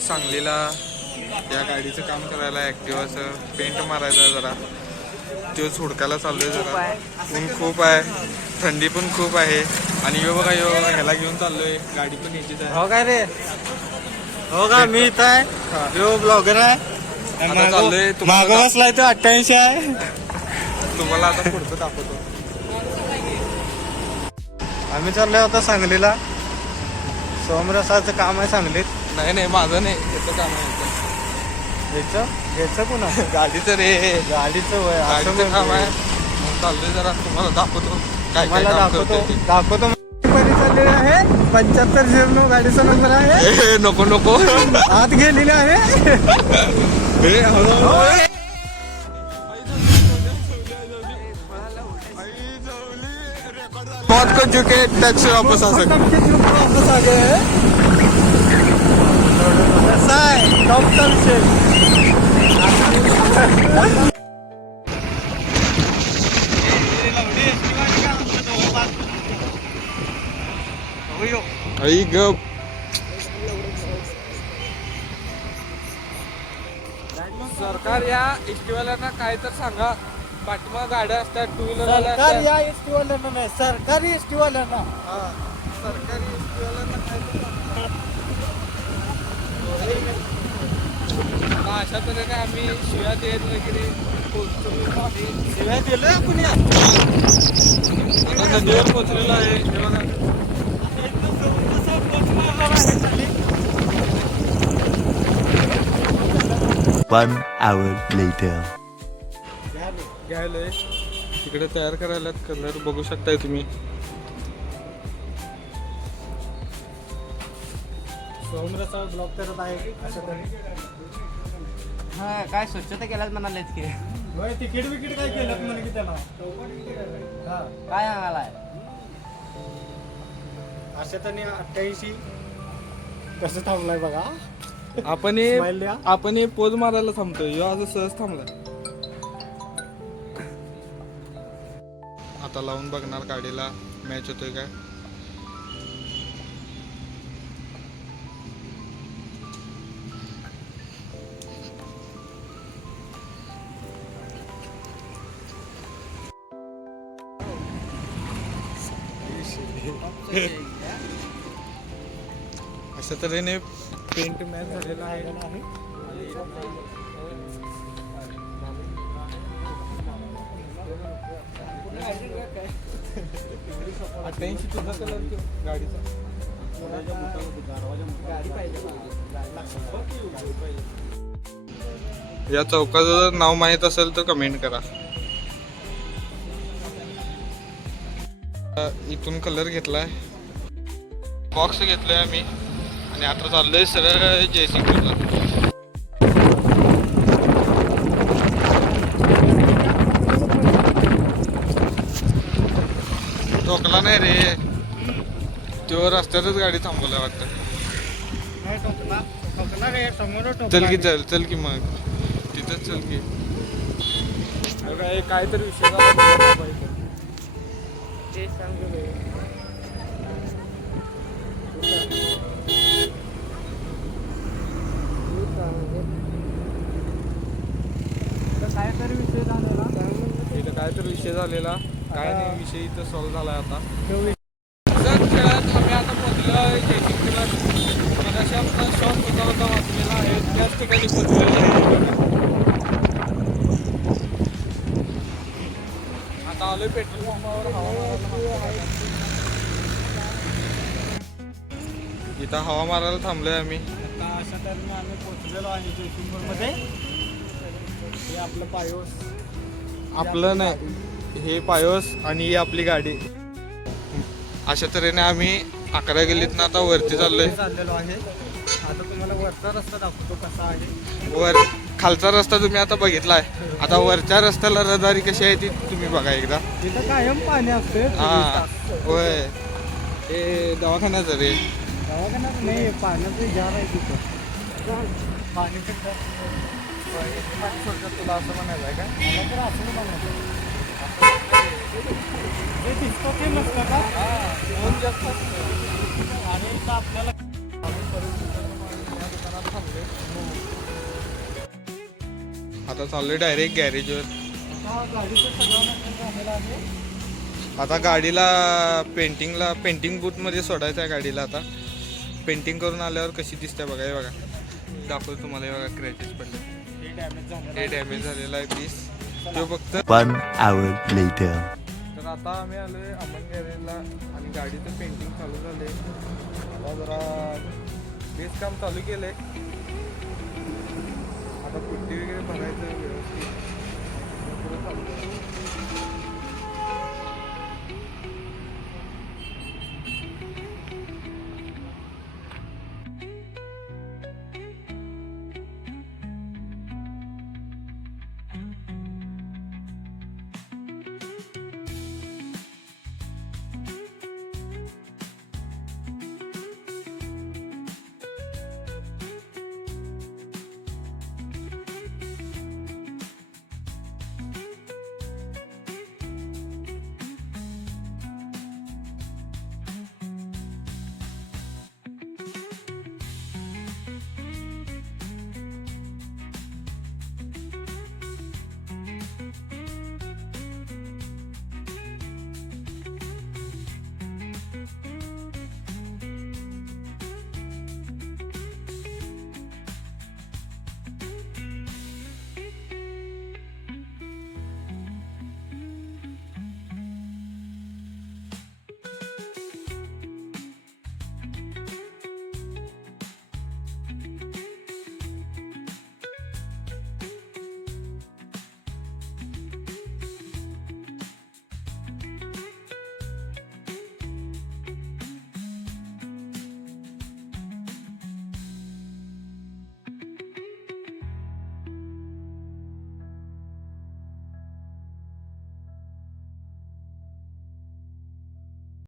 सांगलीला या गाडीचं काम करायला ॲक्टिवाचं पेंट मारायचं आहे जरा. तोच हुडकायला चाललोय जरा. ऊन खूप आहे, थंडी पण खूप आहे आणि यो बघा यो ह्याला घेऊन चाललोय. गाडी पण याचीच आहे. हो काय रे, हो का मी इथं आहे. यो ब्लॉगर आहे. आता चाललोय मागं बसलाय तो 88 आहे. तुम्हाला आता पुढचं दाखवतो. आम्ही चाललोय आता सांगलीला. सोमरसाचं काम आहे सांगलीत. नाही नाही माझं नाही, याचं काम आहे. घ्यायचं पुन्हा गाडीचं रे, गाडीचं वय गाडीचं काम आहे. मग चाललोय जरा तुम्हाला दाखवतो काय काय मला काम दाखवतो करतोय ते. दाखवतो. चाललेली आहे 7509 गाडीचा नंबर आहे. ए, नको नको आत गेलेली आहे. ए, हळूहळू. मौत को झुके टच से वापस आ सकते. वापस आ गए हैं. कसा आहे टॉपचा विषय. आई गप. सरकार या एसटीवाल्यांना काय तर सांगा. पाठीमाग गाड्या असतात, टू व्हीलर सरकार या एसटी वाल्यांना नाही, सरकारी एसटी वाल्यांना. सरकारी एसटीवाल्यांना काय तर सांगा. आता अशा तऱ्हेने आम्ही शिव्या देत वगैरे पोहोचतो. शिवाय दिलं आपण या आता नदीवर पोहोचलेलो आहे. हे बघा. One hour later. घ्यायलोय तिकडे तयार करायला कलर बघू शकताय तुम्ही. सोमरसा ब्लॉक करत आहे. हा काय स्वच्छता केल्यात म्हणालेच की तिकीट विकीट काय केलं म्हणे की त्याला काय सांगालाय. अशा त्यांनी 88 कसं थांबलाय बघा. आपण Smile द्या. आपण पोज मारायला थांबतोय. ह्यो आज सहज थांबलाय. आता लावून बघणार गाडीला मॅच होतोय काय. अशा तऱ्हेने पेंट मॅच झालेला आहे. अठ्ठ्याऐंशी तुझा कलर गाडीचा. या चौकाचं जर नाव माहीत असेल तर कमेंट करा. इथून कलर घेतलाय, बॉक्स घेतलाय आम्ही आणि आता चाललोय सरळ जयसिंगपूरला. टोकला नाही रे, तो रस्त्यातच गाडी थांबवल्या वाटतं. चल की चल की मग तिथंच चल की. काय तर विषय झाला. ते सांगतो काय तरी विषय झालेला. इथं काय तर विषय झालेला. काय नाही, विषय इथं सॉल्व्ह झाला आता. खेळात आम्ही आता पोहोचलो जयसिंगपूरला. मगाशी आपला शॉट होता वाचलेला आहे, त्याच ठिकाणी पोहोचलेला आहे. आता आलोय पेट्रोल पंपावर. इथं हवा मारायला थांबलोय आम्ही. आता अशा तऱ्हेने आम्ही पोहोचलेलो आहे जयसिंगपूरमध्ये. हे आपलं पायोस. आपलं नाही, हे पायोस आणि ही आपली गाडी. अशा तऱ्हेने आम्ही 11 गल्लीतनं आता वरती चाललोय. चाललेलो आहे. आता तुम्हाला वरचा रस्ता दाखवतो कसा आहे. वर खालचा रस्ता तुम्ही आता बघितलाय. आता वरच्या रस्त्याला रहदारी कशी आहे ती तुम्ही बघा एकदा. तिथं कायम पाणी असते. हा होय, हे दवाखान्याचं रे. दवाखान्यात नाही, पाण्याचं जार आहे तिथं. पाणी तुला असं म्हणायचं आहे का? मला तर असं म्हणायचं. ते दिसतं ते नसतं का. दोन जास्त आणि इथं आपल्याला या दुकानात थांबलो. आता चाललोय डायरेक्ट गॅरेजवर. आता गाडीचं सगळं झालेलं आहे. आता गाडीला पेंटिंग बूथ मध्ये सोडायचं आहे गाडीला. आता पेंटिंग करून आल्यावर कशी दिसते बघा. हे बघा दाखवतो तुम्हाला. हे बघा क्रॅचेस पडले. हे डॅमेज झालेलं हे डॅमेज झालेला आहे पीस तो फक्त. 1 hour later. तर आता आम्ही आलोय अमन गॅरेजला आणि गाडीचं पेंटिंग चालू झाले. आता जरा बेस काम चालू केलंय. आता पुट्टी वगैरे भरायचं व्यवस्थित. पुढं चालू